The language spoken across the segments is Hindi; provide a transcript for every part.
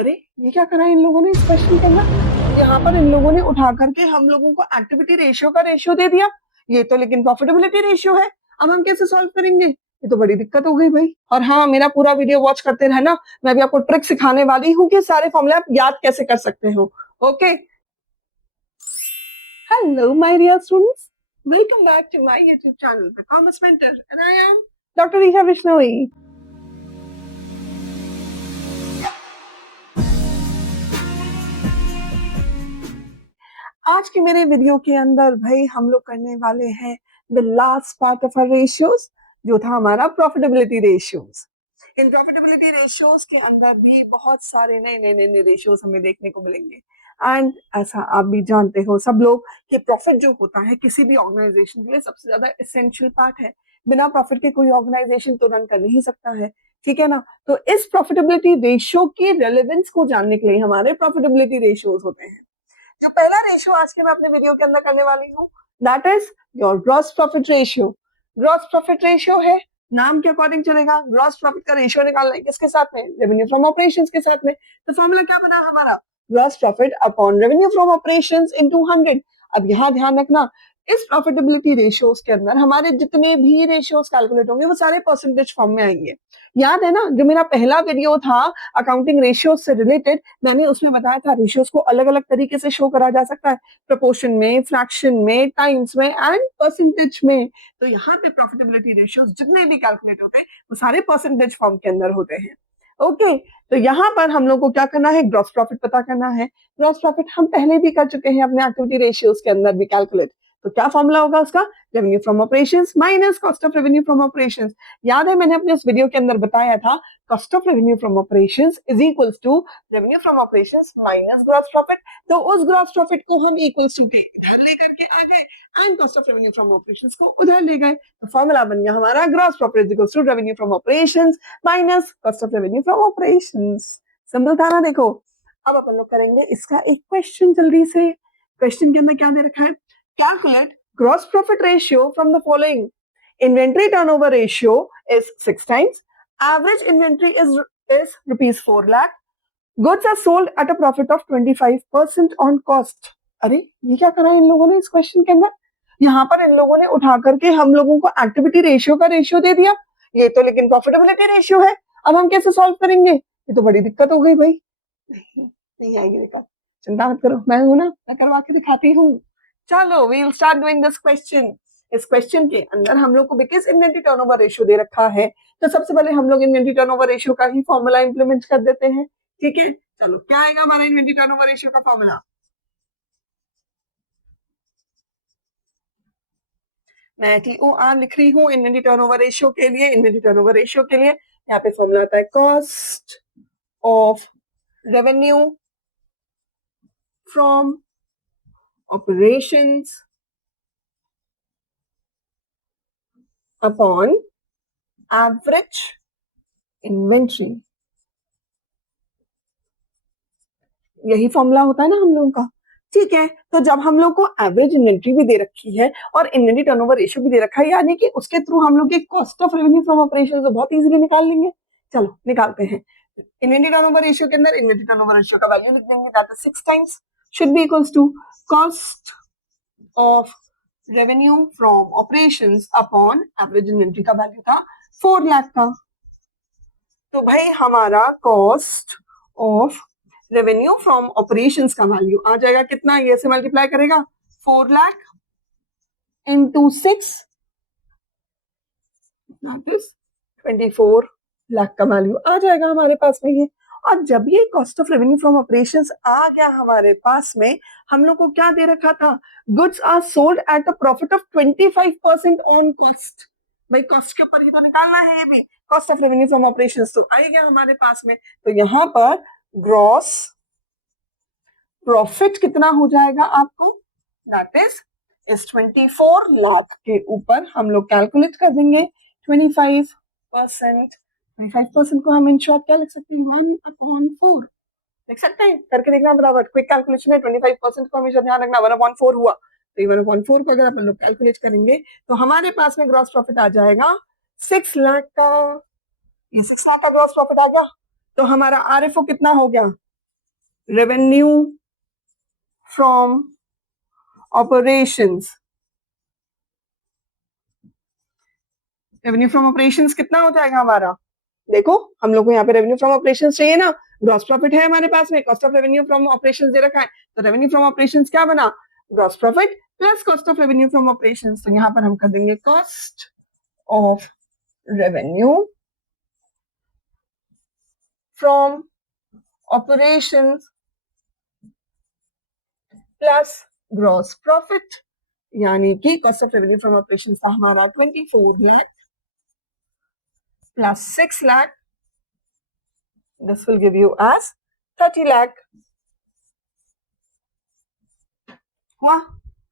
अरे ये क्या करा इन लोगों ने इस क्वेश्चन के अंदर। यहाँ पर इन लोगों ने उठा करके हम लोगों को एक्टिविटी रेशियो का रेशियो दे दिया। ये तो लेकिन प्रॉफिटेबिलिटी रेशियो है। अब हम कैसे सॉल्व करेंगे? ये तो बड़ी दिक्कत हो गई भाई। और हाँ, मेरा पूरा वीडियो वॉच करते रहना, मैं भी आपको ट्रिक सिखाने वाली हूँ कि सारे फॉर्मूले आप याद कैसे कर सकते हो। Okay, hello my dear students, welcome back to my YouTube channel the commerce mentor and I am doctor Isha Bishnoi. आज के मेरे वीडियो के अंदर भाई हम लोग करने वाले हैं the last part of our ratios, जो था हमारा प्रॉफिटेबिलिटी रेशियोज। इन प्रॉफिटेबिलिटी रेशियोज के अंदर भी बहुत सारे नए नए नए नए रेशियोज हमें देखने को मिलेंगे। एंड ऐसा आप भी जानते हो सब लोग कि प्रॉफिट जो होता है किसी भी ऑर्गेनाइजेशन के लिए सबसे ज्यादा एसेंशियल पार्ट है। बिना प्रॉफिट के कोई ऑर्गेनाइजेशन तो रन कर नहीं सकता है, ठीक है ना। तो इस प्रॉफिटेबिलिटी रेशियो की रेलेवेंस को जानने के लिए हमारे प्रॉफिटेबिलिटी रेशियोज होते हैं। जो पहला रेशियो आज के मैं अपने वीडियो के अंदर करने वाली हूँ, that is your gross profit ratio. Gross profit ratio है, नाम के अकॉर्डिंग चलेगा। ग्रॉस प्रॉफिट का रेशियो निकालना है किसके साथ में? रेवेन्यू फ्रॉम ऑपरेशंस के साथ में। तो फॉर्मूला क्या बना हमारा? Gross profit upon revenue from operations into 100। अब यहाँ ध्यान रखना, इस प्रॉफिटेबिलिटी रेशियोज के अंदर हमारे जितने भी रेशियोज कैलकुलेट होंगे वो सारे परसेंटेज फॉर्म में आएंगे। याद है ना, जो मेरा पहला वीडियो था अकाउंटिंग रेशियोज से रिलेटेड, मैंने उसमें बताया था रेशियोज को अलग अलग तरीके से शो करा जा सकता है, प्रोपोर्शन में, फ्रैक्शन में, टाइम्स में एंड परसेंटेज में। तो यहाँ पे प्रॉफिटेबिलिटी रेशियोज जितने भी कैलकुलेट होते हैं वो सारे परसेंटेज फॉर्म के अंदर होते हैं। ओके, तो यहाँ पर हम लोग को क्या करना है? ग्रॉस प्रॉफिट पता करना है। ग्रॉस प्रॉफिट हम पहले भी कर चुके हैं अपने एक्टिविटी रेशियोज के अंदर भी कैलकुलेट। तो क्या फॉर्मूला होगा उसका? Revenue from operations minus cost of revenue from operations. याद है मैंने अपने उस वीडियो के अंदर बताया था cost of revenue from operations is equals to revenue from operations minus gross profit. तो उस ग्रॉस प्रॉफिट को हम इक्वल्स टू के इधर लेकर के आ गए and cost of revenue from operations को उधर ले गए। तो फॉर्मूला बन गया हमारा gross profit is equals to revenue from operations minus cost of revenue from operations. Simple था ना? देखो, अब अपन लोग करेंगे इसका एक क्वेश्चन जल्दी से। क्वेश्चन के अंदर क्या दे रखा है? Calculate gross profit ratio from the following. Inventory turnover ratio is 6 times. Average inventory is rupees 4 lakh. Goods are sold at a profit of 25% on cost. अरे ये क्या करा इन लोगों ने इस क्वेश्चन के अंदर? यहाँ पर इन लोगों ने उठा करके हम लोगों को एक्टिविटी रेशियो का रेशियो दे दिया। ये तो लेकिन प्रॉफिटेबिलिटी रेशियो है। अब हम कैसे सॉल्व करेंगे? ये तो बड़ी दिक्कत हो गई भाई। नहीं आएगी दिक्कत, चिंता मत करो, मैं हूं ना, मैं करवा के दिखाती हूँ। चलो we will start doing this question. इस क्वेश्चन के अंदर हम लोग को बिकॉज इन्वेंटरी टर्नओवर रेशियो दे रखा है, तो सबसे पहले हम लोग इन्वेंटरी टर्नओवर रेशियो का ही फॉर्मूला इंप्लीमेंट कर देते हैं। ठीक है, चलो क्या आएगा हमारा इन्वेंटरी टर्नओवर रेशियो का फॉर्मूला? मैं TOR लिख रही हूँ इन्वेंटरी टर्नओवर रेशियो के लिए। इन्वेंटरी टर्नओवर रेशियो के लिए यहाँ पे फॉर्मूला आता है cost of revenue from operations upon average inventory. यही फॉर्मूला होता है ना हम लोगों का। ठीक है, तो जब हम लोग को एवरेज इन्वेंट्री भी दे रखी है और इन्वेंट्री टर्नओवर रेशियो भी दे रखा है, यानी कि उसके थ्रू हम लोग cost of revenue from operations तो बहुत इजीली निकाल लेंगे। चलो निकालते हैं। इन्वेंट्री टर्नओवर रेशियो के अंदर इन्वेंट्री टर्नओवर रेशियो का वैल्यू लिख देंगे, that is 6 times should be equals to cost of revenue from operations upon average inventory का वैल्यू था 4 लाख का। तो भाई हमारा cost of revenue from operations का वैल्यू आ जाएगा कितना? ये से मल्टीप्लाई करेगा 4 lakh into 6, that is 24 lakh का वैल्यू आ जाएगा हमारे पास में ये। और जब ये cost of revenue from operations आ गया हमारे पास में, हम लोग को क्या दे रखा था? Goods are sold at a profit of 25% on cost. भाई कॉस्ट के ऊपर ही तो निकालना है, ये भी cost of revenue from operations तो आ गया हमारे पास में। तो यहाँ पर ग्रॉस प्रॉफिट कितना हो जाएगा आपको? दैट इज इस 24 लाख के ऊपर हम लोग कैलकुलेट कर देंगे 25%। 25% को हम इन शॉर्ट क्या लिख सकते हैं? 1/4 लिख सकते हैं। करके देखना बराबर, क्विक कैलकुलेशन है। 25% को हमेशा ध्यान रखना, 1/4 हुआ तो 1/4 को अगर अपन लोग कैलकुलेट करेंगे तो हमारे पास में ग्रॉस प्रॉफिट आ जाएगा 6 लाख का। ये 6 लाख का ग्रॉस प्रॉफिट आ गया, तो हमारा RFO कितना हो गया? Revenue from operations, revenue from operations कितना हो जाएगा हमारा? देखो हम लोग को यहाँ पे रेवेन्यू फ्रॉम ऑपरेशंस चाहिए ना, ग्रॉस प्रॉफिट है हमारे पास में, cost of revenue from operations दे रखा है, तो रेवेन्यू फ्रॉम ऑपरेशंस क्या बना? Gross profit plus cost of revenue from operations. तो यहाँ पर हम कर देंगे cost of revenue from operations plus gross profit, यानी कि cost of revenue from operations था हमारा 24 lakh plus 6 lakh, this will give you as 30 lakh। हुआ?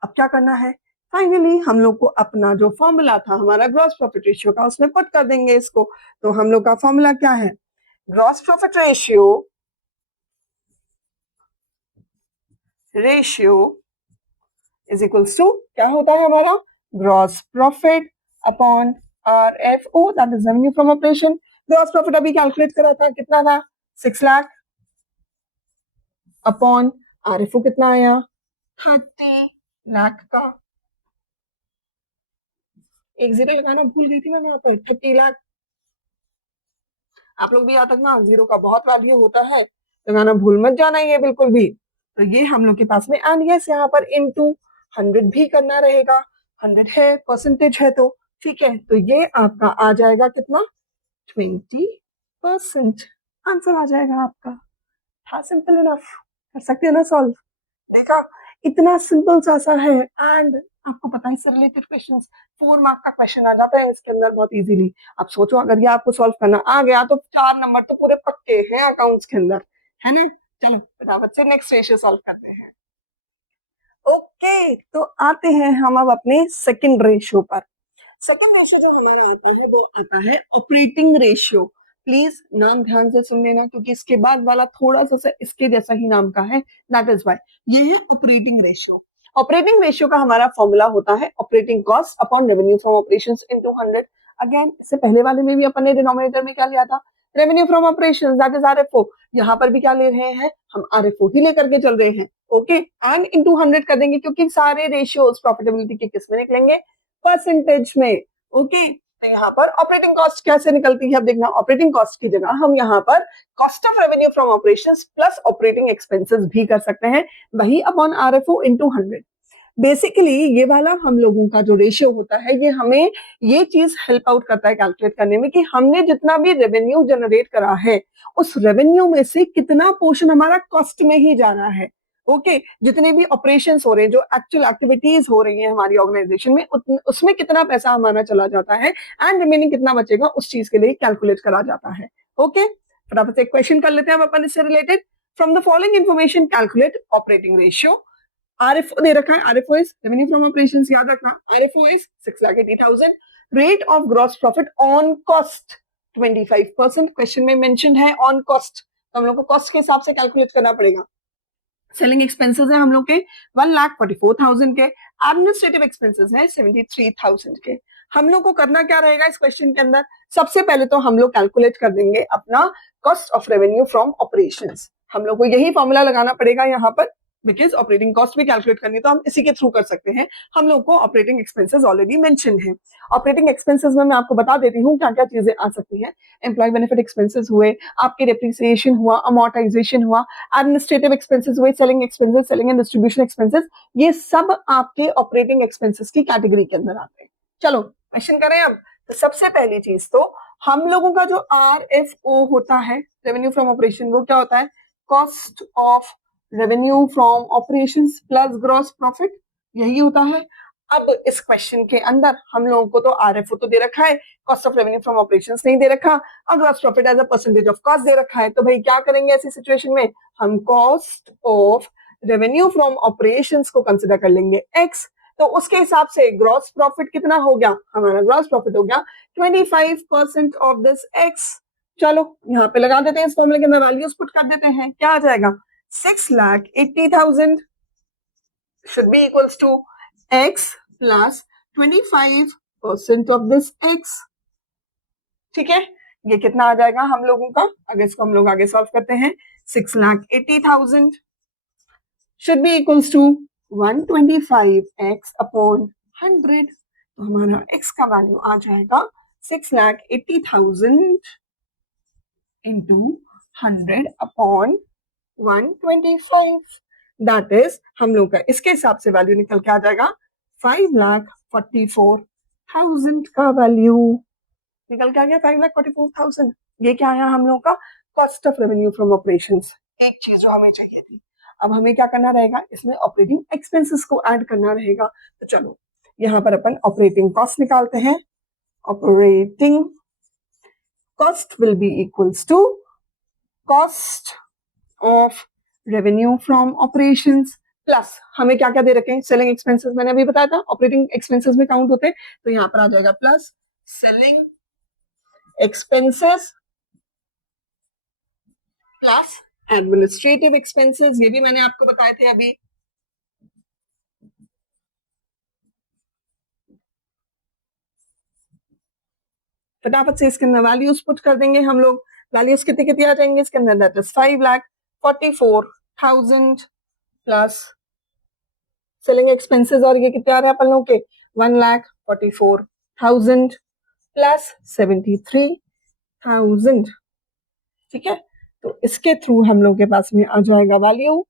अब क्या करना है? फाइनली हम लोग को अपना जो फॉर्मूला था हमारा ग्रॉस प्रॉफिट रेशियो का, उसमें पुट कर देंगे इसको। तो हम लोग का फॉर्मूला क्या है? Gross profit ratio is equals to क्या होता है हमारा? Gross profit upon RFO, that is revenue from operation. Gross profit अभी कैलकुलेट करा था, कितना था? 6 लाख अपॉन RFO कितना आया? 30 लाख का। एक जीरो लगाना भूल गई थी मैं वहां पे, 30 लाख। आप लोग भी यहाँ तक ना जीरो का बहुत वैल्यू होता है, लगाना भूल मत जाना ये बिल्कुल भी। तो ये हम लोग के पास में, एंड यस यहाँ पर इनटू 100 भी करना रहेगा, 100 है परसेंटेज है तो ठीक है। तो ये आपका आ जाएगा कितना? 20%। आंसर आ जाएगा आपका। हाँ, सिंपल इनफ, कर सकते हो ना सॉल्व। देखा, इतना सिंपल सा है, एंड आपको पता है इससे रिलेटेड क्वेश्चंस 4 मार्क का क्वेश्चन आ जाता है इसके अंदर बहुत इजीली। आप सोचो अगर ये आपको सॉल्व करना आ गया तो 4 नंबर तो पूरे पक्के हैं अकाउंट्स के अंदर, है ना? चलो फटाफट से नेक्स्ट रेशियो सॉल्व करते हैं। ओके, तो आते हैं हम अब अपने सेकंड रेशियो पर। सेकंड रेशियो जो हमारा आता है वो आता है ऑपरेटिंग रेशियो। प्लीज नाम ध्यान से सुन लेना, क्योंकि इसके बाद वाला थोड़ा सा इसके जैसा ही नाम का है, दैट इज व्हाई ये है ऑपरेटिंग रेशियो। ऑपरेटिंग रेशियो का हमारा फॉर्मूला होता है operating cost upon revenue from operations into 100। Again इससे पहले वाले में भी अपन ने डिनोमिनेटर में क्या लिया था? Revenue from operations, that is RFO। यहाँ पर भी क्या ले रहे हैं हम? RFO ही लेकर के चल रहे हैं। ओके, एंड इनटू 100 कर देंगे, क्योंकि सारे रेशियोज प्रॉफिटेबिलिटी के किस में निकलेंगे? परसेंटेज में। ओके, तो यहाँ पर ऑपरेटिंग कॉस्ट कैसे निकलती है? अब देखना, ऑपरेटिंग कॉस्ट की जगह हम यहाँ पर cost of revenue from operations plus operating expenses भी कर सकते हैं, वही अपॉन RFO इनटू 100। बेसिकली ये वाला हम लोगों का जो रेशियो होता है, ये हमें ये चीज हेल्प आउट करता है कैलकुलेट करने में कि हमने जितना भी रेवेन्यू जनरेट करा है उस रेवेन्यू में से कितना पोर्शन हमारा कॉस्ट में ही जाना है। ओके, जितने भी ऑपरेशंस हो रहे हैं, जो एक्चुअल एक्टिविटीज हो रही हैं हमारी ऑर्गेनाइजेशन में, उसमें कितना पैसा हमारा चला जाता है, एंड रिमेनिंग कितना बचेगा उस चीज के लिए कैलकुलेट करा जाता है। ओके, फटाफट से एक क्वेश्चन कर लेते हैं हम अपन इससे related. From the following information calculate operating ratio. RFO दे रखा है, RFO is revenue from operations, याद रखना RFO is 6,80,000। Rate of gross profit on cost 25%, question में मेंशन है ऑन कॉस्ट, तो हम लोग को कॉस्ट के हिसाब से कैलकुलेट करना पड़ेगा। सेलिंग एक्सपेंसेस है हम लोग के 1,44,000 के, एडमिनिस्ट्रेटिव एक्सपेंसेस है 73,000 के। हम लोग को करना क्या रहेगा इस क्वेश्चन के अंदर? सबसे पहले तो हम लोग कैलकुलेट कर देंगे अपना cost of revenue from operations. हम लोग को यही फॉर्मूला लगाना पड़ेगा यहाँ पर, बिकॉज ऑपरेटिंग कॉस्ट भी कैलकुलेट करनी तो हम इसी के थ्रू कर सकते हैं। हम लोग को ऑपरेटिंग एक्सपेंसेस ऑलरेडी मेंशन है। ऑपरेटिंग एक्सपेंसेस में मैं आपको बता देती हूँ क्या क्या चीजें आ सकती हैं। एम्प्लॉय बेनिफिट एक्सपेंसेस हुए, आपके डेप्रिसिएशन हुआ, अमोर्टाइजेशन हुआ, एडमिनिस्ट्रेटिव एक्सपेंसेस हुए, selling expenses, selling and distribution expenses, ये सब आपके ऑपरेटिंग एक्सपेंसेस की कैटेगरी के अंदर आते हैं। चलो क्वेश्चन करें अब। तो सबसे पहली चीज तो हम लोगों का जो RFO होता है, रेवेन्यू फ्रॉम ऑपरेशन, वो क्या होता है? Cost of revenue from operations plus gross profit, यही होता है। अब इस क्वेश्चन के अंदर हम लोगों को तो RFO तो दे रखा है, cost of revenue from operations नहीं दे रखा, और gross profit as a percentage of cost दे रखा है। तो भाई क्या करेंगे ऐसी सिचुएशन में? हम cost of revenue from operations को कंसिडर कर लेंगे x। तो उसके हिसाब से ग्रॉस प्रॉफिट कितना हो गया? हमारा ग्रॉस प्रॉफिट हो गया 25% ऑफ दिस x। चलो यहाँ पे लगा देते हैं, इस फॉर्मूले के अंदर वैल्यूज पुट कर देते हैं, क्या आ जाएगा? 6,80,000 should be equals to x plus 25% of this x। ठीक है, ये कितना आ जाएगा हम लोगों का? अगर इसको हम लोग आगे सॉल्व करते हैं, 6,80,000 should be equals to 125x upon 100. तो हमारा x का वैल्यू आ जाएगा 6,80,000 into 100 upon 125. दैट इज हम लोग का इसके हिसाब से वैल्यू निकल के आ जाएगा 5,44,000 का वैल्यू निकल के आ गया 5,44,000. ये क्या आया हम लोग का cost of revenue from operations. एक चीज जो हमें चाहिए थी. अब हमें क्या करना रहेगा इसमें ऑपरेटिंग एक्सपेंसेस को ऐड करना रहेगा. तो चलो यहाँ पर अपन ऑपरेटिंग कॉस्ट निकालते हैं. Operating cost will be equals to cost of revenue from operations plus हमें क्या क्या दे रखे हैं सेलिंग एक्सपेंसेस. मैंने अभी बताया था ऑपरेटिंग एक्सपेंसेस में काउंट होते हैं. तो यहाँ पर आ जाएगा plus selling expenses plus administrative expenses. ये भी मैंने आपको बताए थे अभी. फटाफट से इसके अंदर वैल्यूज पुट कर देंगे हम लोग. वैल्यूज कितने कितने आ जाएंगे इसके अंदर. That is 5,44,000 plus selling expenses और ये कितने आ रहे हैं अपन लोगों के 1,44,000 प्लस 73,000. ठीक है. तो इसके थ्रू हम लोग के पास में आ जाएगा वैल्यू.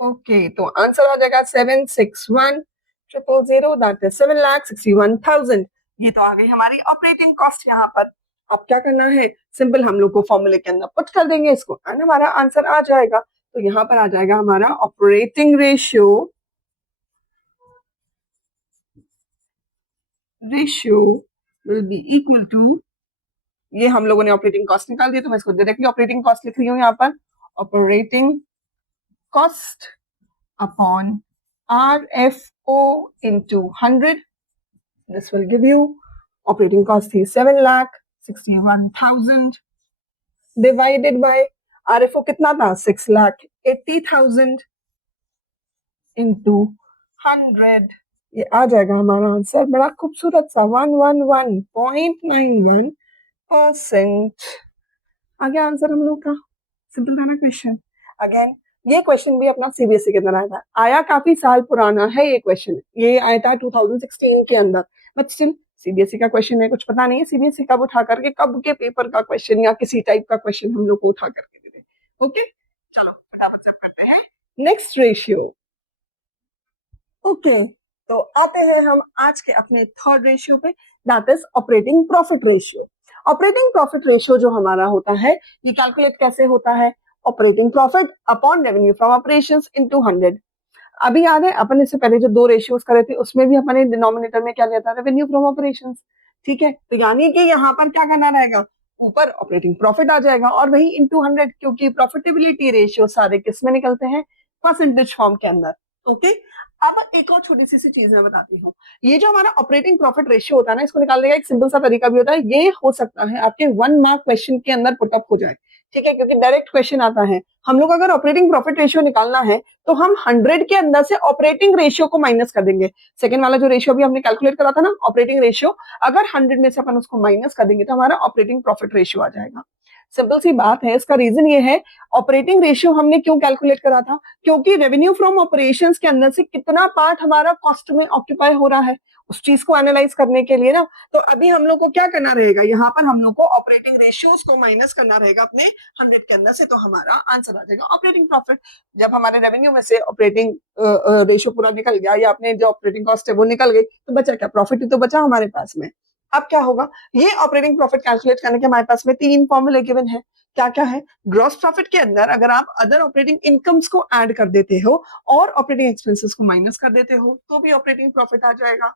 ओके तो आंसर आ जाएगा 761,000 दैट इज 7,61,000. ये तो आ गई हमारी ऑपरेटिंग कॉस्ट यहाँ पर. अब क्या करना है सिंपल हम लोग को फॉर्मूले के अंदर पुट कर देंगे इसको एंड हमारा आंसर आ जाएगा. तो यहाँ पर आ जाएगा हमारा operating ratio will be equal to. ये हम लोगों ने ऑपरेटिंग कॉस्ट निकाल दिया तो मैं इसको डायरेक्टली ऑपरेटिंग कॉस्ट लिख रही हूँ यहाँ पर. Operating cost upon RFO into 100. This will give you operating cost is 7,61,000 divided by RFO कितना था 6,80,000 into 100. ये आ जाएगा हमारा आंसर बड़ा खूबसूरत सा 111.91%. आ गया आंसर हम लोग का. सिंपल था ना क्वेश्चन. अगेन ये क्वेश्चन भी अपना सीबीएसई के अंदर आया था. आया काफी साल पुराना है ये क्वेश्चन. ये आया था 2016 के अंदर. बट स्टिल सीबीएसई का क्वेश्चन है. कुछ पता नहीं है सीबीएसई कब उठा करके कब के पेपर का क्वेश्चन या किसी टाइप का क्वेश्चन हम लोग को उठा करके दे दे. ओके चलो फटाफट से करते हैं नेक्स्ट रेशियो. ओके तो आते हैं हम आज के अपने थर्ड रेशियो पे. That is operating profit ratio. Operating profit ratio जो हमारा होता है ये कैलकुलेट कैसे होता है. Operating profit upon revenue from operations into 100. अभी याद है अपन इससे पहले जो दो रेशियोज करे थे उसमें भी अपने डिनोमिनेटर में क्या लिया था रेवेन्यू फ्रॉम ऑपरेशंस. ठीक है. तो यानी कि यहाँ पर क्या करना रहेगा ऊपर ऑपरेटिंग प्रॉफिट आ जाएगा और वही इनटू 100 क्योंकि प्रॉफिटेबिलिटी रेशियो सारे किसमें निकलते हैं परसेंटेज फॉर्म के अंदर. ओके अब एक और छोटी सी चीज मैं बताती हूँ. ये जो हमारा ऑपरेटिंग प्रॉफिट रेशियो होता है ना इसको निकालने का एक सिंपल सा तरीका भी होता है. ये हो सकता है आपके 1 मार्क क्वेश्चन के अंदर पुटअप हो जाए. ठीक है क्योंकि डायरेक्ट क्वेश्चन आता है. हम लोग अगर ऑपरेटिंग प्रॉफिट रेशियो निकालना है तो हम 100 के अंदर से ऑपरेटिंग रेशियो को माइनस कर देंगे. सेकंड वाला जो रेशियो भी हमने कैलकुलेट करा था ना ऑपरेटिंग रेशियो अगर 100 में से अपन उसको माइनस कर देंगे तो हमारा ऑपरेटिंग प्रॉफिट रेशियो आ जाएगा. सिंपल सी बात है. इसका रीजन ये है ऑपरेटिंग रेशियो हमने क्यों कैलकुलेट करा था क्योंकि रेवेन्यू फ्रॉम ऑपरेशंस के अंदर से कितना पार्ट हमारा कॉस्ट में ऑक्यूपाई हो रहा है उस चीज को एनालाइज करने के लिए ना. तो अभी हम लोग को क्या करना रहेगा यहाँ पर हम लोग को ऑपरेटिंग रेशियोज को माइनस करना रहेगा अपने 100 के अंदर से. तो हमारा आंसर आ जाएगा ऑपरेटिंग प्रॉफिट. जब हमारे रेवेन्यू में से ऑपरेटिंग रेशियो पूरा निकल गया या अपने जो ऑपरेटिंग कॉस्ट है वो निकल गई तो बचा क्या प्रॉफिट ही तो बचा हमारे पास में. अब क्या होगा ये ऑपरेटिंग प्रॉफिट कैलकुलेट करने के हमारे पास में 3 फॉर्मूले गिवन है. क्या क्या है. ग्रॉस प्रॉफिट के अंदर अगर आप अदर ऑपरेटिंग इनकम्स को ऐड कर देते हो और ऑपरेटिंग एक्सपेंसेस को माइनस कर देते हो तो भी ऑपरेटिंग प्रॉफिट आ जाएगा.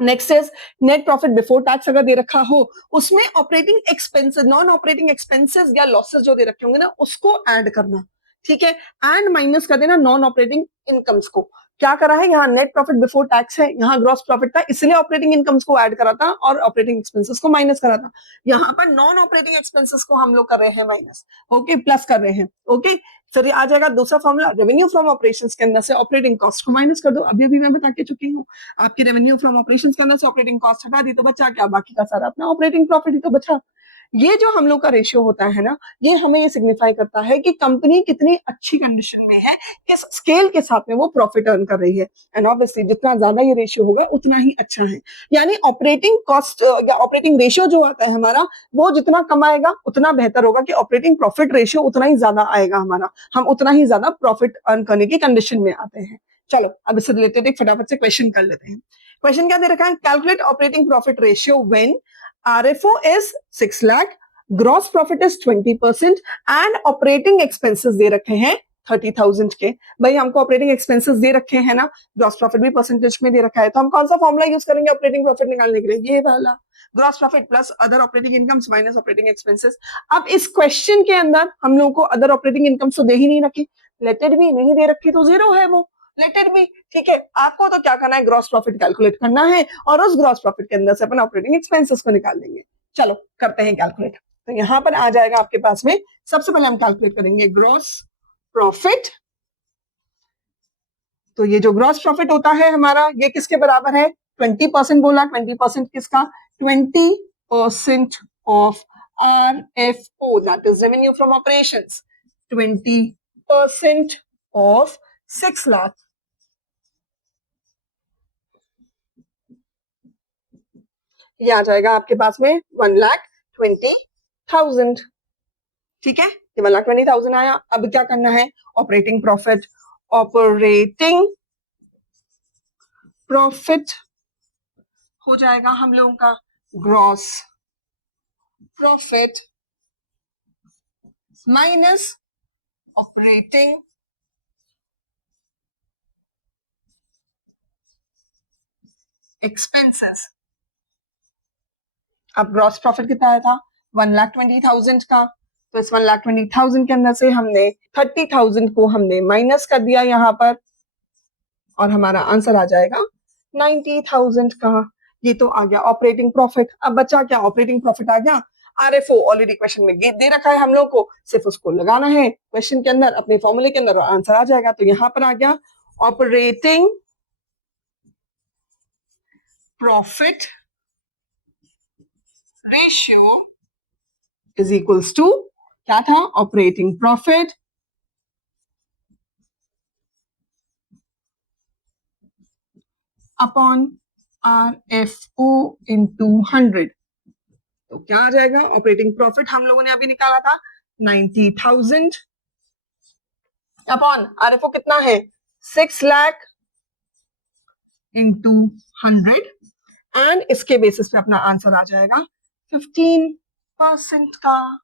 Next is net profit before tax अगर दे रखा हो उसमें operating expenses non operating expenses या लॉसेस जो दे रखे होंगे ना उसको ऐड करना. ठीक है. एंड माइनस कर देना नॉन ऑपरेटिंग इनकम्स को. क्या करा है यहाँ नेट प्रॉफिट बिफोर टैक्स है यहाँ ग्रॉस प्रॉफिट था इसलिए ऑपरेटिंग इनकम्स को ऐड करा था और ऑपरेटिंग एक्सपेंसेस को माइनस करा था. यहाँ पर नॉन ऑपरेटिंग एक्सपेंसेस को हम लोग कर रहे हैं माइनस. ओके प्लस कर रहे हैं. ओके सर आ जाएगा दूसरा फॉर्मूला रेवेन्यू फ्रॉम ऑपरेशंस के अंदर से ऑपरेटिंग कॉस्ट को माइनस कर दो. अभी मैं बता के चुकी हूँ आपकी रेवेन्यू फ्रॉम ऑपरेशंस के अंदर से ऑपरेटिंग कॉस्ट हटा दी तो बचा क्या बाकी का सारा अपना ऑपरेटिंग प्रॉफिट ही तो बचा. ये जो हम लोग का रेशियो होता है ना, ये हमें ये सिग्निफाई करता है कि कंपनी कितनी अच्छी कंडीशन में है, किस स्केल के साथ में वो प्रॉफिट अर्न कर रही है। एंड ऑब्वियसली जितना ज्यादा ये रेशियो होगा उतना ही अच्छा है। यानी ऑपरेटिंग कॉस्ट या ऑपरेटिंग रेशियो जो आता है हमारा, वो जितना कम आएगा उतना बेहतर होगा कि ऑपरेटिंग प्रॉफिट रेशियो उतना ही ज्यादा आएगा हमारा, हम उतना ही ज्यादा प्रॉफिट अर्न करने की कंडीशन में आते हैं। चलो अब इससे रिलेटेड एक फटाफट से क्वेश्चन कर लेते हैं। क्वेश्चन क्या दे रखा है, calculate operating profit ratio when RFO is 6 lakh, gross profit is 20% and operating expenses दे रखे हैं 30,000 के। भाई हमको ऑपरेटिंग एक्सपेंसेस दे रखे हैं ना, ग्रॉस प्रॉफिट भी परसेंटेज में दे रखा है, तो हम कौन सा फॉर्मूला यूज करेंगे ऑपरेटिंग प्रॉफिट निकालने के लिए, ये वाला, gross profit plus other operating incomes minus operating expenses. अब इस क्वेश्चन के अंदर हम लोगों को अदर ऑपरेटिंग इनकम्स तो दे ही नहीं रखी, लेटेड भी नहीं दे रखी, तो जीरो है वो, लेटेड भी, ठीक है। आपको तो क्या करना है, ग्रॉस प्रॉफिट कैलकुलेट करना है और उस ग्रॉस प्रॉफिट के अंदर से अपन ऑपरेटिंग एक्सपेंसेस को निकाल देंगे। चलो करते हैं कैलकुलेट। तो यहां पर आ जाएगा आपके पास में, सबसे पहले हम कैलकुलेट करेंगे ग्रॉस प्रॉफिट। तो ये जो ग्रॉस प्रॉफिट होता है हमारा, ये किसके बराबर है, 20% बोला, 20% किसका, 20% of RFO, that is revenue from operations, 20% of 6 lakh, ये आ जाएगा आपके पास में 1,20,000, ठीक है, ये 1,20,000 आया। अब क्या करना है, ऑपरेटिंग प्रॉफिट, ऑपरेटिंग प्रॉफिट हो जाएगा हम लोगों का gross profit minus operating expenses. अब ग्रॉस प्रॉफिट कितना आया था, 1,20,000 का, तो इस 1,20,000 के अंदर से हमने 30,000 को हमने माइनस कर दिया यहाँ पर, और हमारा आंसर आ जाएगा 90,000 का। ये तो आ गया ऑपरेटिंग प्रॉफिट। अब बचा क्या, ऑपरेटिंग प्रॉफिट आ गया, RFO ऑलरेडी क्वेश्चन में दे रखा है हम लोग को, सिर्फ उसको लगाना है क्वेश्चन के अंदर अपने फॉर्मूले के अंदर और आंसर आ जाएगा। तो यहां पर आ गया operating profit ratio is equals to, क्या था, operating profit upon RFO into 100। तो क्या आ जाएगा, ऑपरेटिंग प्रॉफिट हम लोगों ने अभी निकाला था 90,000 अपॉन RFO कितना है 6 लाख इंटू 100, एंड इसके बेसिस पे अपना आंसर आ जाएगा 15% का।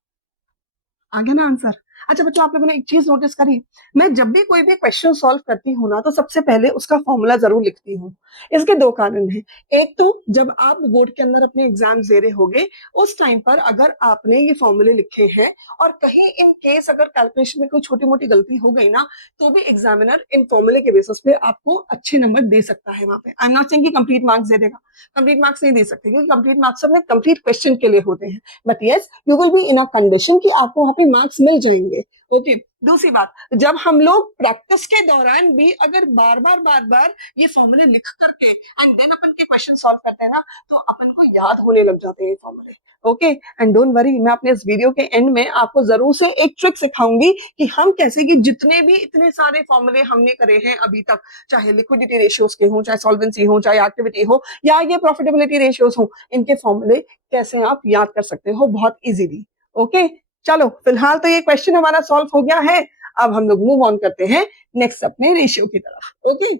आ गया ना आंसर। अच्छा बच्चों, आप लोगों ने एक चीज नोटिस करी, मैं जब भी कोई भी क्वेश्चन सॉल्व करती हूँ ना, तो सबसे पहले उसका फॉर्मूला जरूर लिखती हूँ। इसके दो कारण हैं। एक तो जब आप बोर्ड के अंदर अपने एग्जाम दे रहे होगे, उस टाइम पर अगर आपने ये फॉर्मूले लिखे हैं और कहीं इन केस अगर कैलकुलेशन में कोई छोटी मोटी गलती हो गई ना, तो भी एग्जामिनर इन फॉर्मूले के बेसिस पे आपको अच्छे नंबर दे सकता है वहां पे। आई एम नॉट सेइंग कि कंप्लीट मार्क्स दे देगा, कंप्लीट मार्क्स नहीं दे सकते, क्योंकि कंप्लीट मार्क्स अपने कंप्लीट क्वेश्चन के लिए होते हैं, but yes you will be in a condition कि आपको वहां पे मार्क्स मिल जाएंगे। ओके, दूसरी बात, जब हम लोग प्रैक्टिस के दौरान भी अगर बार बार ये फॉर्मूले लिख करके एंड देन अपन के क्वेश्चन सॉल्व करते हैं ना, तो अपन को याद होने लग जाते हैं फॉर्मूले। ओके, एंड डोंट वरी, मैं अपने इस वीडियो के एंड में आपको जरूर से एक ट्रिक सिखाऊंगी कि हम कैसे, कि जितने भी इतने सारे फॉर्मूले हमने करे हैं अभी तक, चाहे लिक्विडिटी रेशियोज के हो, चाहे सॉल्वेंसी हो, चाहे एक्टिविटी हो, या ये प्रॉफिटेबिलिटी रेशियोज हो, इनके फॉर्मूले कैसे आप याद कर सकते हो बहुत इजीली। ओके, चलो फिलहाल तो ये क्वेश्चन हमारा सॉल्व हो गया है। अब हम लोग मूव ऑन करते हैं नेक्स्ट अपने रेशियो की तरफ। ओके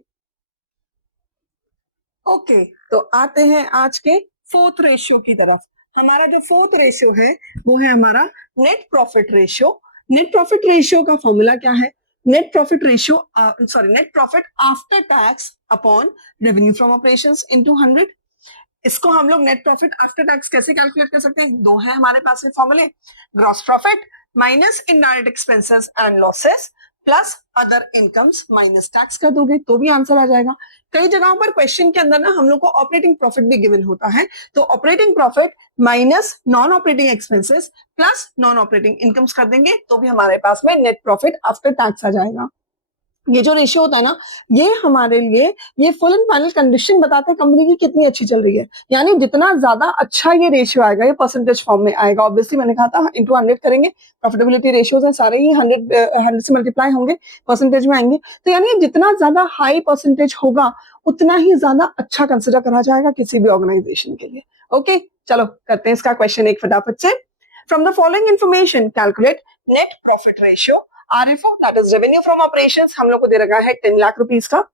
ओके, तो आते हैं आज के फोर्थ रेशियो की तरफ। हमारा जो फोर्थ रेशियो है वो है हमारा net profit ratio. Net profit ratio का फॉर्मूला क्या है, net profit ratio, sorry, net profit after tax upon revenue from operations into 100। इसको हम लोग नेट प्रॉफिट आफ्टर टैक्स कैसे कैलकुलेट कर सकते हैं, दो है हमारे पास में फॉर्मूले, gross profit minus indirect expenses and losses plus other incomes minus tax कर दोगे तो भी आंसर आ जाएगा। कई जगहों पर क्वेश्चन के अंदर ना हम लोग को ऑपरेटिंग प्रॉफिट भी गिवन होता है, तो operating profit minus non operating expenses plus non operating incomes कर देंगे तो भी हमारे पास में नेट प्रॉफिट आफ्टर टैक्स आ जाएगा। ये जो रेशियो होता है ना, ये हमारे लिए ये फुल एंड फाइनल कंडीशन बताते हैं कंपनी की कितनी अच्छी चल रही है। यानी जितना ज्यादा अच्छा ये रेशियो आएगा, ये परसेंटेज फॉर्म में आएगा। ऑब्वियसली मैंने कहा था इंटू 100 करेंगे, प्रॉफिटेबिलिटी रेशियोज हैं सारे ही 100 से मल्टीप्लाई होंगे, परसेंटेज में आएंगे। तो यानी जितना ज्यादा हाई परसेंटेज होगा उतना ही ज्यादा अच्छा कंसिडर करा जाएगा किसी भी ऑर्गेनाइजेशन के लिए। ओके, चलो करते हैं इसका क्वेश्चन एक फटाफट से। From the following information calculate net profit ratio RFO, that is revenue from operations. हम लोग को दे रखा है 10 लाख रुपीस का।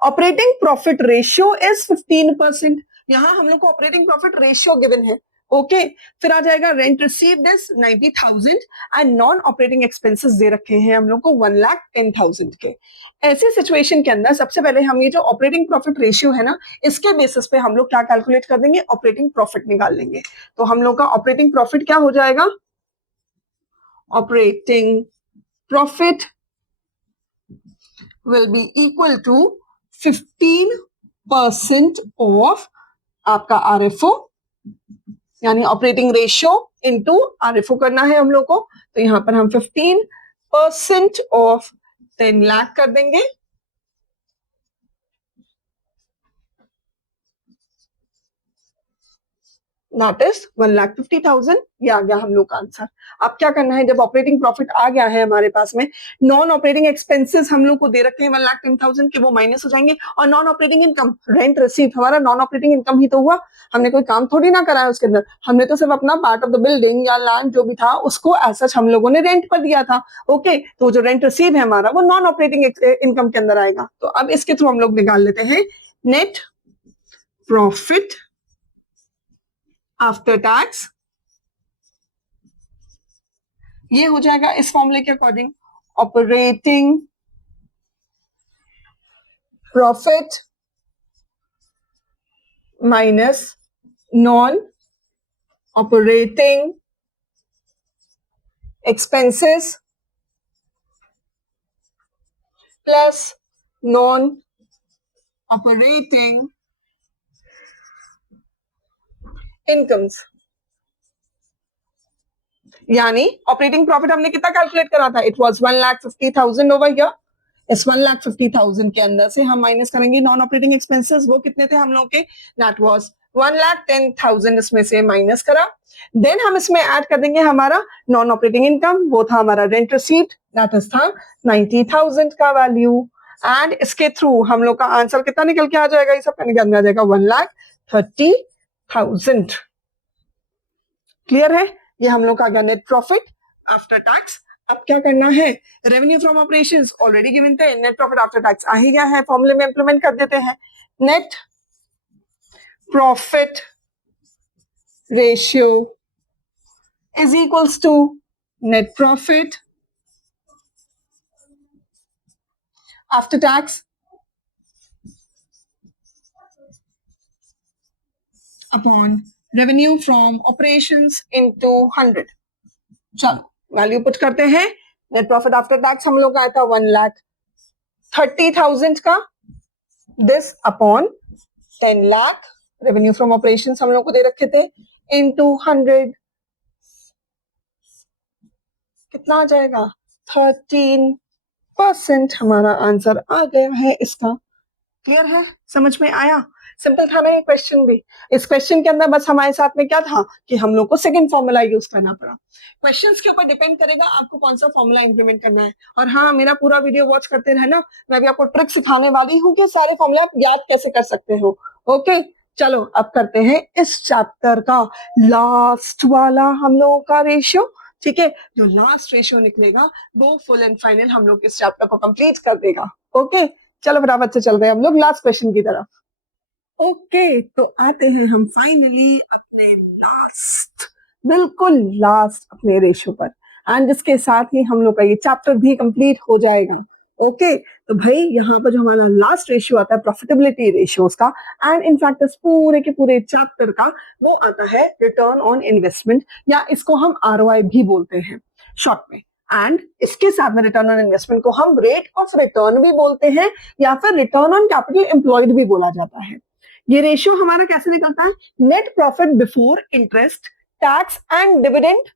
Operating profit ratio is 15%। यहां हम लोग को ऑपरेटिंग प्रॉफिट रेशियो गिवन है। ओके, फिर आ जाएगा rent received is 90,000 and non operating expenses दे रखे हैं हम लोग को 1,10,000 के। ऐसी सिचुएशन के अंदर सबसे पहले हम ये जो ऑपरेटिंग प्रॉफिट रेशियो है ना, इसके बेसिस पे हम लोग क्या कैलकुलेट कर देंगे, ऑपरेटिंग प्रॉफिट निकाल लेंगे। तो हम लोग का ऑपरेटिंग प्रॉफिट क्या हो जाएगा, operating profit will be equal to 15% of आपका आरएफओ, यानी ऑपरेटिंग रेशियो इनटू आरएफओ करना है हम लोग को। तो यहां पर हम 15% ऑफ 10 लाख कर देंगे। That is 1,50,000। ये आ गया हम लोग का आंसर। अब क्या करना है, जब ऑपरेटिंग प्रॉफिट आ गया है हमारे पास में, नॉन ऑपरेटिंग एक्सपेंसेस हम लोग को दे रखे हैं 1,10,000 के, वो माइनस हो जाएंगे। और non operating income, rent receive हमारा नॉन ऑपरेटिंग इनकम ही तो हुआ, हमने कोई काम थोड़ी ना करा है उसके अंदर, हमने तो सिर्फ अपना पार्ट ऑफ द बिल्डिंग या लैंड जो भी था उसको एज सच हम लोगों ने रेंट पर दिया था। ओके, तो जो रेंट रिसीव है हमारा वो नॉन ऑपरेटिंग इनकम के अंदर आएगा। तो अब इसके थ्रू हम लोग निकाल लेते हैं नेट प्रॉफिट आफ्टर टैक्स। ये हो जाएगा इस फॉर्मूले के according, operating profit minus non operating expenses plus non operating incomes. यानी ऑपरेटिंग प्रॉफिट हमने कितना कैलकुलेट करा था, इट वाज 1,50,000 ओवर हियर। इस 1,50,000 के अंदर से हम माइनस करेंगे नॉन ऑपरेटिंग एक्सपेंसेस, वो कितने थे हम लोग के, दैट वाज 1,10,000। इसमें से माइनस करा, देन हम इसमें ऐड कर देंगे हमारा नॉन ऑपरेटिंग इनकम, वो था हमारा रेंट रिसीट, दैट इज था 90,000 का वैल्यू। एंड इसके थ्रू हम लोग का आंसर कितना निकल के आ जाएगा, ये सब का निकल आ जाएगा 1,30,000। क्लियर है, ये हम लोग का आ गया नेट प्रॉफिट आफ्टर टैक्स। अब क्या करना है, revenue from operations already given थे, नेट प्रॉफिट आफ्टर टैक्स आ ही गया है, फॉर्मूले में इंप्लीमेंट कर देते हैं। Net profit ratio is equals to net profit after tax upon revenue from operations into 100। चलो वैल्यू पुट करते हैं, नेट प्रॉफिट आफ्टर टैक्स हम लोग का आया था 1,30,000 का, this upon 10 lakh, revenue from operation हम लोग को दे रखे थे, इनटू 100, कितना आ जाएगा 13% हमारा आंसर आ गया है इसका। क्लियर है, समझ में आया, सिंपल था ना ये क्वेश्चन भी। इस क्वेश्चन के अंदर बस हमारे साथ में क्या था कि हम लोग को सेकंड फॉर्मूला यूज करना पड़ा। क्वेश्चंस के ऊपर डिपेंड करेगा आपको कौन सा फॉर्मूला इंप्लीमेंट करना है। और हाँ, मेरा पूरा वीडियो वॉच करते रहना, मैं भी आपको ट्रिक सिखाने वाली हूँ कि सारे फॉर्मूले आप याद कैसे कर सकते हो। ओके, चलो अब करते हैं इस चैप्टर का लास्ट वाला हम लोगों का रेशियो। ठीक है, जो लास्ट रेशियो निकलेगा वो फुल एंड फाइनल हम लोग इस चैप्टर को कंप्लीट कर देगा। ओके, चलो फटाफट से चल रहे हैं हम लोग लास्ट क्वेश्चन की तरफ। ओके, तो आते हैं हम फाइनली अपने लास्ट, बिल्कुल लास्ट अपने रेशियो पर, एंड इसके साथ ही हम लोग का ये चैप्टर भी कंप्लीट हो जाएगा। ओके, तो भाई यहाँ पर जो हमारा लास्ट रेशियो आता है प्रॉफिटेबिलिटी रेशियोज का, एंड इनफैक्ट इस पूरे के पूरे चैप्टर का, वो आता है रिटर्न ऑन इन्वेस्टमेंट, या इसको हम आरओआई भी बोलते हैं शॉर्ट में। एंड इसके साथ में रिटर्न ऑन इन्वेस्टमेंट को हम रेट ऑफ रिटर्न भी बोलते हैं, या फिर रिटर्न ऑन कैपिटल एम्प्लॉयड भी बोला जाता है। ये रेशियो हमारा कैसे निकलता है, net profit before interest tax and dividend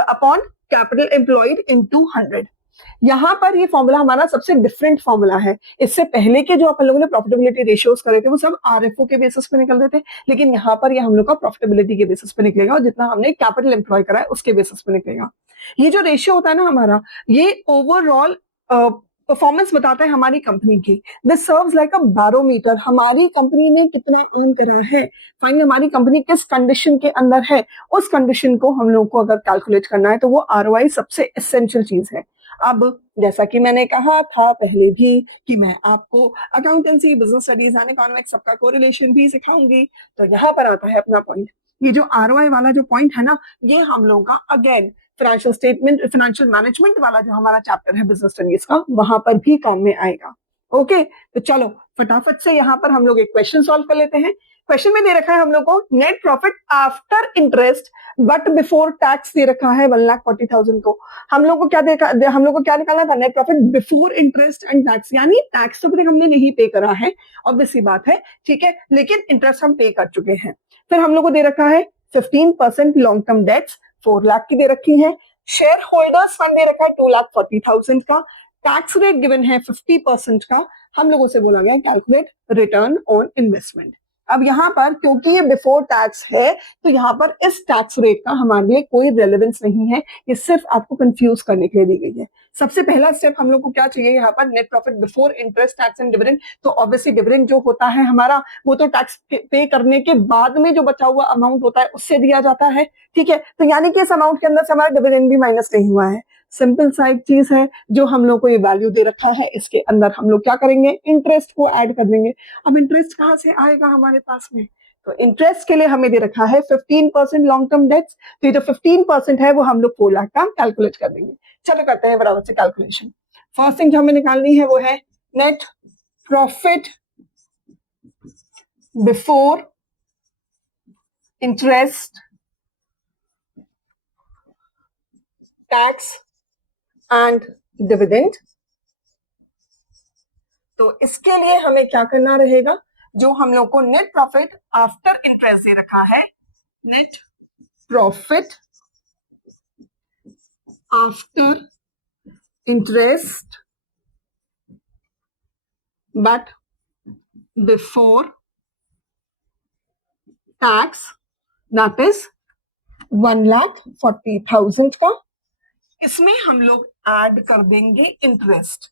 upon capital employed into 100। यहाँ पर ये फॉर्मूला हमारा सबसे डिफरेंट फॉर्मूला है। इससे पहले के जो अपन लोगों ने प्रॉफिटेबिलिटी रेशियोज करे थे वो सब आरएफओ के बेसिस पे निकल रहे थे, लेकिन यहाँ पर ये हम लोग का प्रॉफिटेबिलिटी के बेसिस पे निकलेगा और जितना हमने कैपिटल एम्प्लॉय करा है उसके बेसिस पे निकलेगा। ये जो रेशियो होता है ना हमारा, ये ओवरऑल परफॉर्मेंस बताता है हमारी कंपनी की। This serves like a barometer, हमारी कंपनी ने कितना अर्न करा है, फाइनली हमारी कंपनी किस कंडीशन के अंदर है, उस कंडीशन को हम लोग को अगर कैलकुलेट करना है तो वो आरओआई सबसे एसेंशियल चीज है। अब जैसा कि मैंने कहा था पहले भी कि मैं आपको accountancy, business studies and economics सबका कोरिलेशन भी सिखाऊंगी, तो यहाँ पर आता है अपना पॉइंट। ये जो आरओआई वाला जो पॉइंट है ना, ये हम लोगों का again financial statement, financial management वाला जो हमारा चैप्टर है बिजनेस स्टडीज का, वहां पर भी काम में आएगा। ओके, तो चलो फटाफट से यहाँ पर हम लोग एक क्वेश्चन सॉल्व कर लेते हैं। क्वेश्चन में दे रखा है हम लोग को net profit after interest but before tax दे रखा है 1,40,000 को। हम लोग को क्या देखा, हम लोग को क्या निकालना था, net profit before interest and tax, यानी टैक्स तो हमने नहीं पे करा है, ऑब्वियस सी बात है, ठीक है, लेकिन इंटरेस्ट हम पे कर चुके हैं। फिर हम लोग को दे रखा है 15% लॉन्ग टर्म डेट्स 4 लाख की दे रखी है, शेयर होल्डर्स फंड दे रखा है 2,40,000 का, टैक्स रेट गिवन है 50% का, हम लोगों से बोला गया कैलकुलेट रिटर्न ऑन इन्वेस्टमेंट। अब यहाँ पर क्योंकि ये बिफोर टैक्स है तो यहाँ पर इस टैक्स रेट का हमारे लिए कोई रेलेवेंस नहीं है, ये सिर्फ आपको कंफ्यूज करने के लिए दी गई है। सबसे पहला स्टेप हम लोग को क्या चाहिए यहाँ पर, net profit before interest tax and dividend. तो ऑब्वियसली डिविडेंड जो होता है हमारा वो तो टैक्स पे करने के बाद में जो बचा हुआ अमाउंट होता है उससे दिया जाता है, ठीक है, तो यानी कि इस अमाउंट के अंदर से हमारा डिविडेंड भी माइनस नहीं हुआ है। सिंपल सा एक चीज है, जो हम लोग को ये वैल्यू दे रखा है इसके अंदर हम लोग क्या करेंगे, इंटरेस्ट को ऐड कर देंगे। अब इंटरेस्ट कहाँ से आएगा हमारे पास में, तो इंटरेस्ट के लिए हमें दे रखा है 15% लॉन्ग टर्म डेट्स, तो ये जो 15% है वो हम लोग 4 लाख का कैलकुलेट कर देंगे। चलो करते हैं बराबर से कैलकुलेशन। फर्स्ट थिंग जो हमें निकालनी है वो है net profit before interest tax and dividend. तो इसके लिए हमें क्या करना रहेगा, जो हम लोग को नेट प्रॉफिट आफ्टर इंटरेस्ट दे रखा है, net profit after interest but before tax, that is 1,40,000 का, इसमें हम लोग ऐड कर देंगे इंटरेस्ट।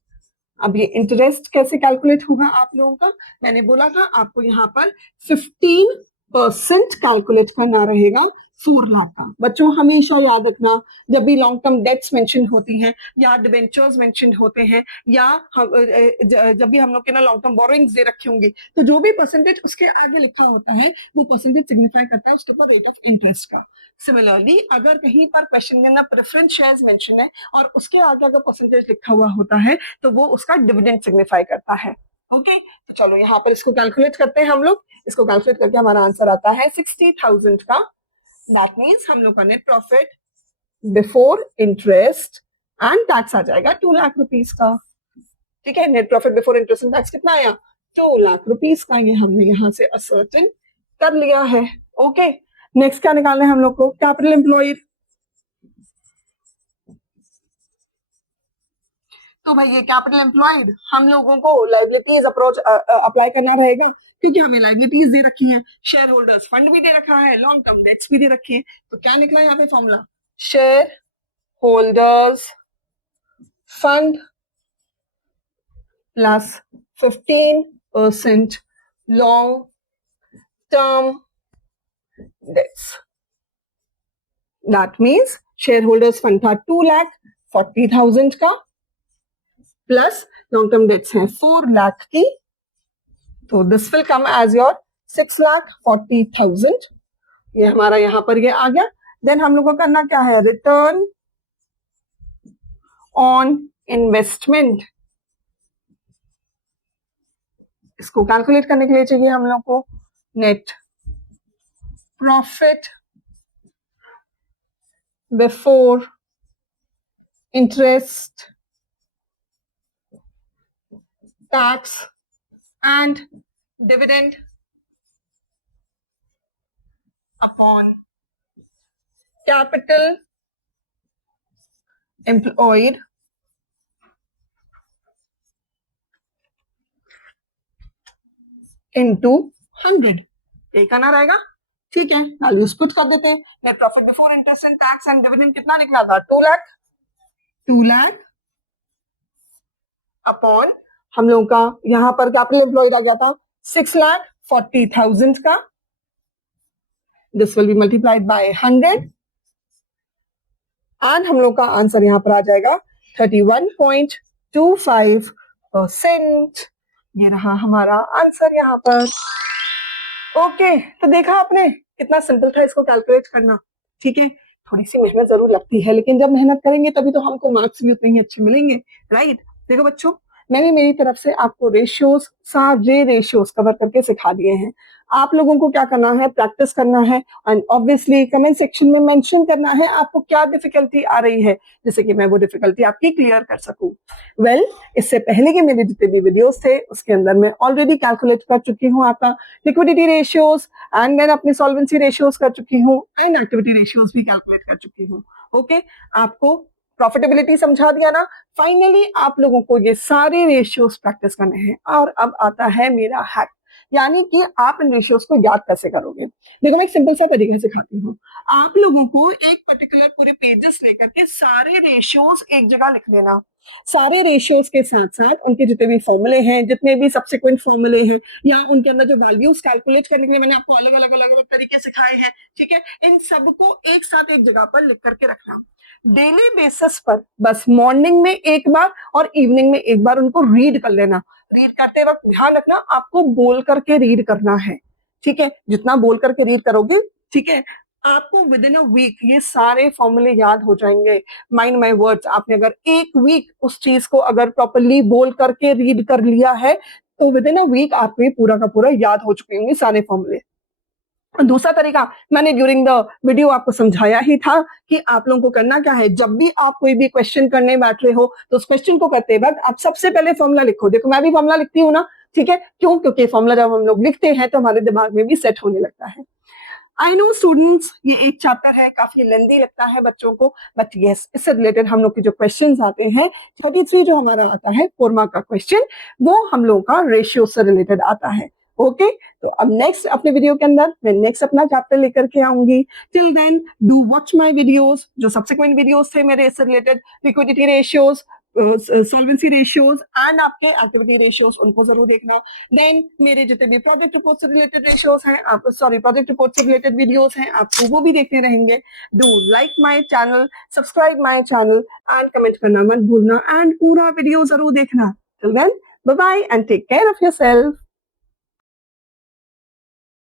अब ये इंटरेस्ट कैसे कैलकुलेट होगा आप लोगों का, मैंने बोला था आपको यहाँ पर 15% कैलकुलेट करना रहेगा 4 लाख का। बच्चों हमेशा याद रखना, जब भी लॉन्ग टर्म डेट्स मेंशन होती हैं या डिबेंचर्स मेंशन होते हैं या जब भी हम लोग के ना लॉन्ग टर्म बोरोइंग्स दे रखे होंगे, तो जो भी परसेंटेज उसके आगे लिखा होता है वो परसेंटेज सिग्निफाई करता है उसके ऊपर रेट ऑफ इंटरेस्ट का। सिमिलरली अगर कहीं पर क्वेश्चन के अंदर प्रेफरेंस शेयर्स मेंशन है और उसके आगे अगर परसेंटेज लिखा हुआ होता है तो वो उसका डिविडेंड सिग्निफाई करता है। ओके, तो चलो यहाँ पर इसको कैलकुलेट करते हैं हम लोग। इसको कैलकुलेट करके हमारा आंसर आता है 60,000 का। दैट मीन्स हम लोग का net profit before interest and tax आ जाएगा 2 लाख रुपीस का। ठीक है, net profit before interest and tax कितना आया, 2 लाख रुपीस का। ये हमने यहाँ से असर्टेन कर लिया है। ओके, नेक्स्ट क्या निकालना है हम लोग को, कैपिटल एम्प्लॉयड। तो भाई ये कैपिटल एम्प्लॉयड हम लोगों को लाइबिलिटीज अप्रोच अप्लाई करना रहेगा, क्योंकि हमें लाइबिलिटीज दे रखी हैं, शेयर होल्डर्स फंड भी दे रखा है, लॉन्ग टर्म डेट्स भी दे रखी है। तो क्या निकला यहाँ पे formula, share holders fund plus 15% long term debts. That means share holders fund था 2,40,000 का प्लस लॉन्ग टर्म डेट्स हैं 4 लाख की, तो this will come as your 6,40,000। ये हमारा यहां पर ये आ गया। देन हम लोग को करना क्या है, रिटर्न ऑन इन्वेस्टमेंट। इसको कैलकुलेट करने के लिए चाहिए हम लोग को net profit before interest tax and dividend upon capital employed into 100, यही करना रहेगा। ठीक है, वैल्यूज पुट कर देते हैं। Net profit before interest and tax and dividend कितना निकला था? 2 लाख। 2 लाख अपॉन हम लोगों का यहां पर कैपिटल एम्प्लॉयड आ गया था 6,40,000 का। This will be multiplied by 100 and हम लोग का आंसर यहां पर आ जाएगा 31.25%। ये रहा हमारा आंसर यहां पर। ओके, तो देखा आपने कितना सिंपल था इसको कैलकुलेट करना। ठीक है, थोड़ी सी मेहनत जरूर लगती है, लेकिन जब मेहनत करेंगे तभी तो हमको मार्क्स भी उतने ही अच्छे मिलेंगे, राइट। देखो बच्चों, मैंने मेरी तरफ से आपको रेशियोज, सारे रेशियोज कवर करके सिखा दिए हैं। आप लोगों को क्या करना है, प्रैक्टिस करना है एंड ऑब्वियसली कमेंट सेक्शन में मेंशन करना है आपको क्या डिफिकल्टी आ रही है, जिससे कि मैं वो डिफिकल्टी आपकी क्लियर कर सकूं। वेल, इससे पहले के मेरे जितने भी वीडियोस थे उसके अंदर मैं ऑलरेडी कैलकुलेट कर चुकी हूँ आपका लिक्विडिटी रेशियोज एंड मैं अपनी सॉल्वेंसी रेशियोज कर चुकी हूँ एंड एक्टिविटी रेशियोज भी कैलकुलेट कर चुकी हूँ। ओके, आपको प्रॉफिटेबिलिटी समझा दिया ना। फाइनली आप लोगों को ये सारे रेशियोज प्रैक्टिस करने हैं और अब आता है मेरा हैक, यानी कि आप इन रेशियोज को याद कैसे करोगे। देखो, मैं एक सिंपल सा तरीका सिखाती हूँ। आप लोगों को एक पर्टिकुलर पूरे पेजेस लेकर के सारे रेशियोज एक जगह लिख लेना। सारे रेशियोज के साथ साथ उनके जितने भी फॉर्मूले हैं, जितने भी सब्सिक्वेंट फॉर्मूले हैं, या उनके अंदर जो वैल्यूज कैलकुलेट करने के लिए मैंने आपको अलग अलग तरीके सिखाए हैं, ठीक है, इन सबको एक साथ एक जगह पर लिख करके रखना। डेली बेसिस पर बस मॉर्निंग में एक बार और इवनिंग में एक बार उनको रीड कर लेना। रीड करते वक्त ध्यान रखना आपको बोल करके रीड करना है। ठीक है, जितना बोल करके रीड करोगे, ठीक है, आपको विद इन अ वीक ये सारे फॉर्मूले याद हो जाएंगे। माइंड माय वर्ड्स, आपने अगर एक वीक उस चीज को अगर प्रॉपरली बोल करके रीड कर लिया है तो विद इन अ वीक आपको ये पूरा का पूरा याद हो चुके होंगे सारे फॉर्मूले। दूसरा तरीका मैंने ड्यूरिंग द वीडियो आपको समझाया ही था कि आप लोगों को करना क्या है, जब भी आप कोई भी क्वेश्चन करने बैठ रहे हो तो उस क्वेश्चन को करते वक्त आप सबसे पहले फॉर्मूला लिखो। देखो, मैं भी फॉर्मूला लिखती हूँ ना, ठीक है, क्यों? क्योंकि फॉर्मूला जब हम लोग लिखते हैं तो हमारे दिमाग में भी सेट होने लगता है। आई नो स्टूडेंट्स, ये एक चैप्टर है, काफी लेंदी लगता है बच्चों को, बट यस, इससे रिलेटेड हम लोग के जो क्वेश्चंस आते हैं 33 जो हमारा आता है 4 मार्क का क्वेश्चन, वो हम लोग का रेशियो से रिलेटेड आता है। ओके, तो अब नेक्स्ट अपने वीडियो के अंदर मैं नेक्स्ट अपना चैप्टर लेकर के आऊंगी। Till then do watch my videos, जो सब्सिक्वेंट वीडियोस थे मेरे इससे related, liquidity ratios, solvency ratios and आपके एक्टिविटी रेशियोज, उनको जरूर देखना। देन मेरे जितने भी प्रोजेक्ट रिपोर्ट से रिलेटेड रेशियोज हैं, आप प्रोजेक्ट रिपोर्ट से रिलेटेड वीडियोस हैं, आपको वो भी देखते रहेंगे। Do like my channel, subscribe my channel and comment करना मत भूलना एंड पूरा वीडियो जरूर देखना। Till then, bye bye and take care of yourself.